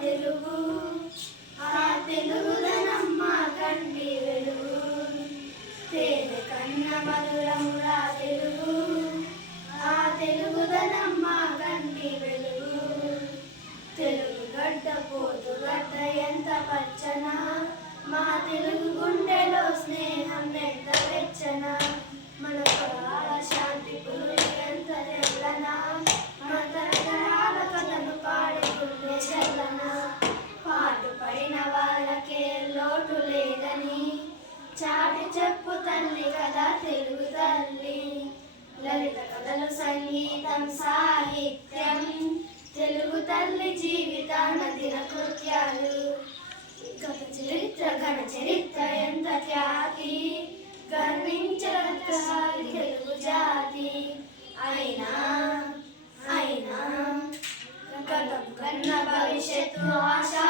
తెలుగు ఆ తెలుగుదనమ్మ కంటి వెలుగు తేన కన్న మధురమురా తెలుగు ఆ తెలుగుదనమ్మ కంటి వెలుగు తెలుగు గడ్డ పోతు గడ్డ ఎంత పచ్చన మా తెలుగు గుండెలో స్నేహం ఎంత వెచ్చన మన పరాల శాంతి పురుష ఎంత తెల్లన మన తరతరాల కథను పాడుకుంటే చెల్లన పాటు పడిన వాళ్ళకే లోటు లేదని చాటి చెప్పు తల్లి కదా తెలుగు తల్లి లలిత కథలు సంగీతం సాహిత్యం తెలుగు తల్లి జీవితాన దిన కృత్యాలు గత చరిత్ర ఘన చరిత్ర ఎంత ఖ్యాతి గర్వించగలసారి తెలుగు జాతి అయినా అయినా గతం కన్న భవిష్యత్తు ఆశా